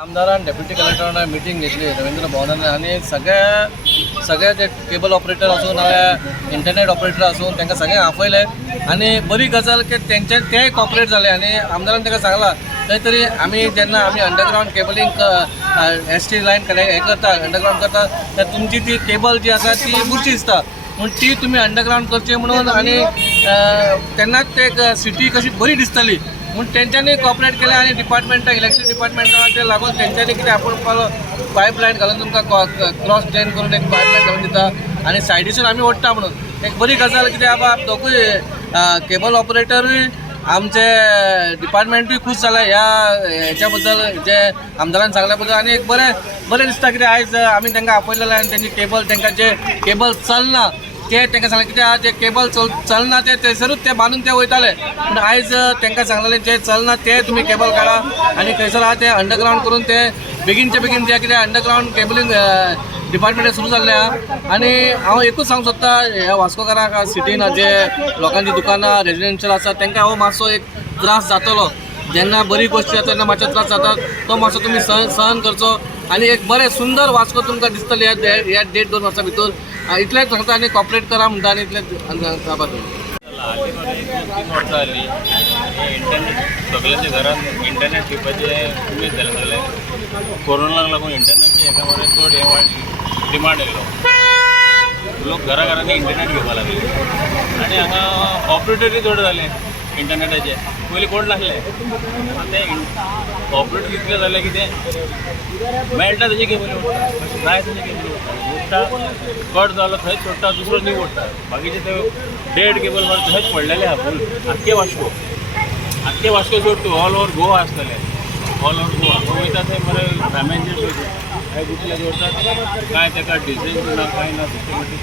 आमदारान deputy कलेक्टरान meeting घेतली रवींद्र भवनान आणि सगळ्या ते केबल ऑपरेटर आसूं नाल्यार इंटरनेट ऑपरेटर आसूं तांकां सगळ्यांक आपयले आणि बरी गजाल की ते कॉपरेट जाले आणि आमदारान तांकां सांगलां खंय तरी आमी जेन्ना आमी अंडरग्राउंड केबलिंग ST लायन हे करता अंडरग्राउंड करता तर तुमची ती केबल जी आसा ती बुरशी दिसता म्हणून ती तुम्ही अंडरग्राउंड करची म्हणून आणि तेन्नाच ते सिटी कशी बरी दिसतली म्हणून तेंच्यांनी कॉपरेट केलें आणि डिपार्टमेंटाक इलेक्ट्रिक डिपार्टमेंटाक लागून तेंच्यांनी कितें आपूण पायपलायन घालून तुमकां क्रॉस ड्रेन करून एक पायपलायन घालून दिता आणि सायडीसून आमी ओडटा म्हणून एक बरी गजाल कित्याक बाबा दोगूय केबल ऑपरेटरूय आमचे डिपार्टमेंटूय खूश जाला ह्या बद्दल जे आमदारान सांगल्या बद्दल आणि एक बरें दिसता कित्याक आयज आमी तांकां आपयलेलें आनी तेंची केबल तांकां जे केबल चलना ते तांकां सांगलें कित्याक जे केबल चलना ते थंयसरूच ते बांदून ते वयताले पूण आयज तांकां सांगलेलें जे चलना ते तुमी केबल काडा आनी खंयसर आहा ते अंडरग्राउंड करून ते बेगीनचे बेगीन जे कितें अंडरग्राउंड केबलिंग डिपार्टमेंट सुरू जाल्लें आहा आनी हांव एकूच सांगूंक सोदता ह्या वास्कोकाराक सिटीन जे लोकांची दुकानां रेजिडेन्शियल आसा तांकां हो मातसो एक त्रास जातलो जेन्ना बरी गोश्टी जाता तेन्ना मातसो त्रास जाता तो मातसो तुमी सहन करचो आणि एक बरें सुंदर वास्को तुमकां दिसतली ह्या 1.5-2 वर्सां भितर इतलेंच सांगता आणि कॉपरेट करा म्हणटा आनी इतलेंच सांगता इंटरनेट सगळ्यांच्या घरात इंटरनेट घेवपाचें उमेद जालें जाल्यार कोरोनाक लागून इंटरनेटची एका मरे चड हें वाडली डिमांड येयलो लोक घरांनी इंटरनेट घेवपाक लागले आनी हांगा ऑपरेटरूय चड जाले इंटरनेटाचे पयलीं कोण नासले आतां ऑपरेटर इतले जाले कितें मेळटा तेजे केबल ओडटा जाय तेजे केबल ओडटा कट जालो थंयच सोडटा दुसरो न्यू ओडटा बाकीचे ते डेड केबल मारून थंयच पडलेले आहा फूल आख्खे वास्को सोड ऑल ओवर गोवा आसतले ऑल ओवर गोवा वयता थंय मरे फॅमिलीचे हे गुटले जोडटात काय ताका डिझायन ना कांय ना सिस्टमॅटीक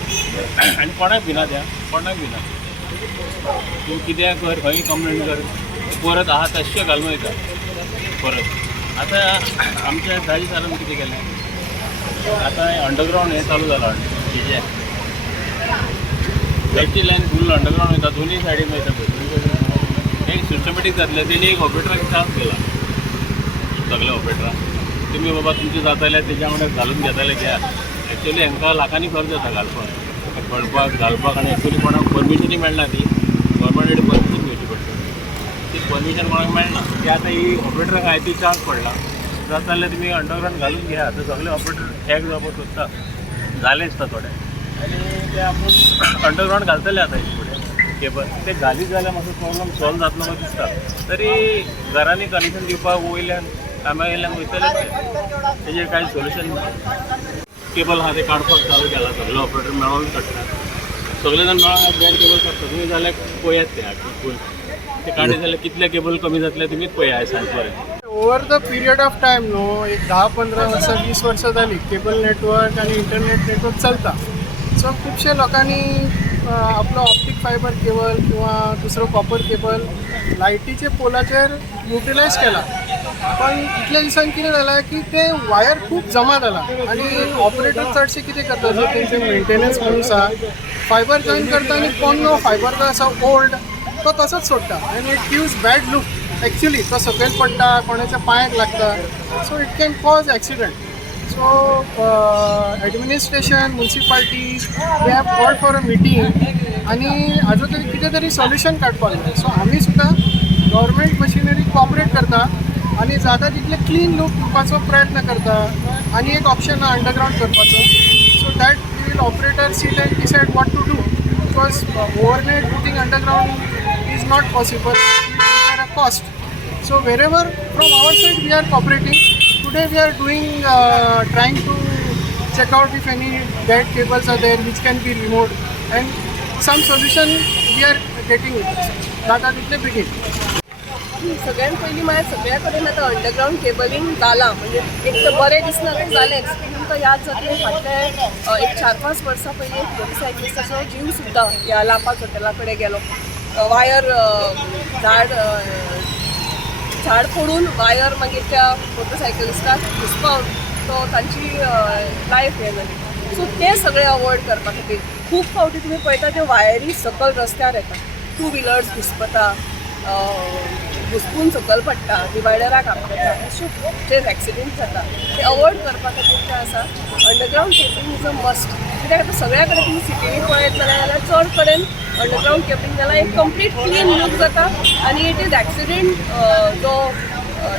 आनी कोणाक भिना कोणाक भिना तूं कित्याक कर खंय कंप्लेंट कर परत आहा तशें घालून वयता परत आतां आमच्या दाजी सारान कितें केलें आतां अंडरग्राउंड हें चालू जालां हेजें लायटी लायन फूल अंडरग्राउंड वयता दोनूय सायडीन वयता पळय एक सिस्टमॅटीक जातलें तेणी एक ऑपरेटराक चान्स दिला सगळे ऑपरेटराक तुमी बाबा तुमचें जातालें तेज्या वांगडा घालून घेताले घ्या एक्चुअली हांकां लाखांनी खर्च जाता घालपाक पडपाक घालपाक आनी एक्चुअली कोणाक परमिशनूय मेळना ती गव्हर्मेंट परमिशन घेवची पडटा ती परमिशन कोणाक मेळना ती आतां ही ऑपरेटराक हाय ती चान्स पडला जाता जाल्यार तुमी अंडरग्राउंड घालून घ्या आतां सगळे ऑपरेटर हॅक जावपाक सोदता जाले आसता थोडे आनी ते आपूण अंडरग्राउंड घालतले आतां हेजे फुडें केबल ते घालीत जाल्यार मातसो प्रॉब्लम सॉल्व जातलो कसो दिसता तरी घरांनी कनेक्शन दिवपाक वयल्यान कामां येयल्यान वयतले तेजेर कांय सोल्युशन ना केबल आहा ते काडपाक चालू केला सगळे ऑपरेटर मेळोन काडटा सगळे जाण मेळोन बॅड केबल काडटा तुमी जाल्यार पळयात ते फूल ते काडले जाल्यार कितले केबल कमी जातले तुमीच पळया सांज पर्यंत over the period of time न्हू एक 10-15 वर्सां 20 वर्सां जाली केबल नेटवर्क आणि इंटरनेट नेटवर्क चलता सो खुबशे लोकांनी आपलो ऑप्टीक फायबर केबल किंवा दुसरो कॉपर केबल लायटीचे पोलाचेर युटिलायज केला पण इतल्या दिसांनी कितें जालां की ते वायर खूब जमा जाला आणि ऑपरेटर चडशे कितें करता जो तेंचे मेंटेनन्स मनीस आसा फायबर जॉईन करता आनी पोन्नो फायबर जो आसा ओल्ड तो तसोच सोडटा आनी it gives bad look actually तो सकयल पडटा कोणाच्या पांयाक लागता so it can cause accident so administration municipality they have called for a meeting आनी हाजो तरी कितें तरी सोल्युशन काडपाक जाय सो आमी सुद्दां गव्हर्मेंट मशिनरी कॉपरेट करता आनी जाता तितले क्लीन लूक दिवपाचो प्रयत्न करता आनी एक ऑप्शन आहा अंडरग्राउंड करपाचो so that we will operator seat and decide what to do because overnight routing underground is not possible at a cost. So wherever from our side we are cooperating. Today we are doing trying to check out if any dead cables are there which can be removed and some solution we are getting it. That are the beginning. सगळ्यात पहिली माझ्या सगळ्या कडेन आता underground cabling जाला म्हणजे एक तर बरें दिसना तें जालेंच तुमकां याद जातलें फाटले एक 4-5 वर्सां पयलीं एक मोटरसायकलिस्टाचो जीव सुद्दां ह्या लापाच हॉटेला कडेन गेलो वायर झाड फोडून वायर मागीर त्या मोटरसायकलिस्टाक घुसपावन तो तांची लायफ हे जाली सो ते सगळें अवॉयड करपा खातीर खूब फावटी तुमी पळयता त्यो वायरी सकयल रस्त्यार येता 2 व्हिलर्स घुसपता घुसपून सकयल पडटा, डिवायडराक आपयता, अशे जे एक्सिडेंट जाता ते अवॉयड करपा खातीर तें आसा underground cabling is a must. कित्याक आतां सगळ्या कडेन तुम्ही सिटीनी पळयत जाल्यार चड कडेन अंडरग्रावंड केबलिंग जाल्यार एक कंप्लीट क्लीन लूक जाता आनी इट इज एक्सिडेंट जो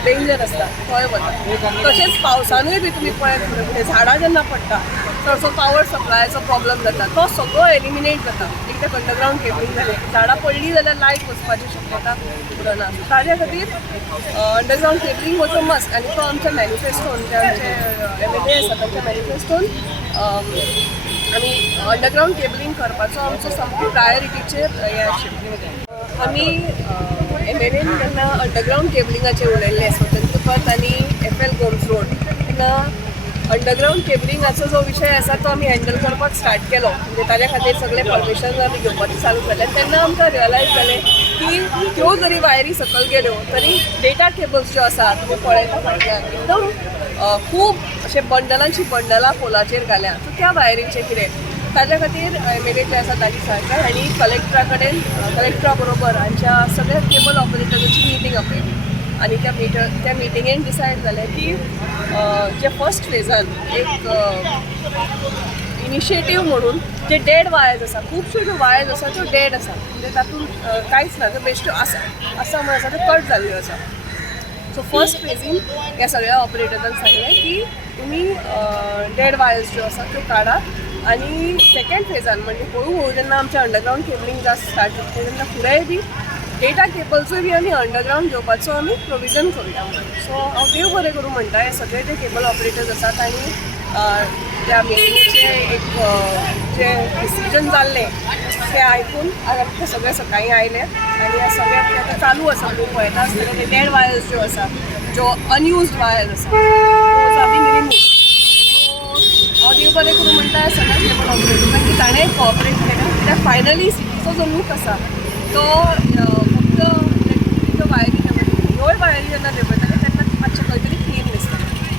डेंजर आसता थंय वता. तशेंच पावसानूय बी तुमी पळयत म्हणजे झाडां जेन्ना पडटा चडसो पावर सप्लायाचो प्रॉब्लम जाता तो सगळो एलिमिनेट जाता एक तर अंडरग्रावंड केबलिंग जालें. झाडां पडलीं जाल्यार लायट वचपाची शक्यता उरना. ताज्या खातीर अंडरग्रावंड केबलिंग वचो मस्ट आनी तो आमच्या मॅनिफेस्टोन जे आमचे MLA आसा तांच्या मॅनिफेस्टोन आमी अंडरग्रावंड केबलिंग करपाचो आमचो सामको प्रायोरिटीचेर हें आशिल्लें. आमी MLAन तेन्ना अंडरग्रावंड केबलिंगाचेर उलयल्लें स्वतंत्रपथ आनी FL गोम्स रोड तेन्ना अंडरग्रावंड केबलिंगाचो जो विशय आसा तो आमी हँडल करपाक स्टार्ट केलो. म्हणजे ताज्या खातीर सगळे परमिशन आमी घेवपाचें चालू केलें. तेन्ना आमकां रियलायज जालें की त्यो जरी वायरी सकयल गेल्यो तरी डेटा केबल्स ज्यो आसा तुमी पळयता फाटल्यान एकदम खूब अशे बंडलांची बंडलां पोलाचेर घाल्या. सो त्या वायरींचें कितें ताज्या खातीर MLA जे आसा ताली सरकार हांणी कलेक्टरा बरोबर हांच्या सगळ्या केबल ऑपरेटरांची मिटींग आपयली आनी त्या मिटिंगेन डिसायड जालें की जे फर्स्ट फेजान एक इनिशिएटीव म्हणून जे डेड वायर्स आसा खुबश्यो ज्यो वायर्स आसा त्यो डेड आसा म्हणजे तातूंत कांयच ना त्यो बेश्ट्यो आसा म्हण आसा त्यो कट जाल्ल्यो आसा. सो फर्स्ट फेजीन ह्या सगळ्या ऑपरेटरांनी सांगलें की तुमी डेड वायर्स ज्यो आसा त्यो काडात आनी सेकेंड फेजान म्हणजे हळू जेन्ना आमचें अंडरग्रावंड केबलिंग जास्त स्टार्ट जातलें तेन्ना फुडेंय बी डेटा केबल्सूय बी आमी अंडरग्रावंड घेवपाचो आमी प्रोविजन करूया. सो हांव देव बरें करूं म्हणटा हे सगळे जे केबल ऑपरेटर्स आसात आनी त्या मिटिंगेचे एक जे डिसिजन जाल्लें तें आयकून ते सगळे सकाळीं आयले आनी ह्या सगळ्याक आतां चालू आसा तुमी पळयता आसतले ते डेड वायर्स ज्यो आसा ज्यो अनयुज्ड वायर्स आसा त्यो आमी रिमूव. सो हांव देव बरें करूं म्हणटा ह्या सगळ्या केबल ऑपरेटर्सांक की ताणें कॉपरेट केलें कित्याक फायनली सिटीचो जो लूक आसा तो फक्त वायरी ह्योय वायरी जेन्ना देंवयता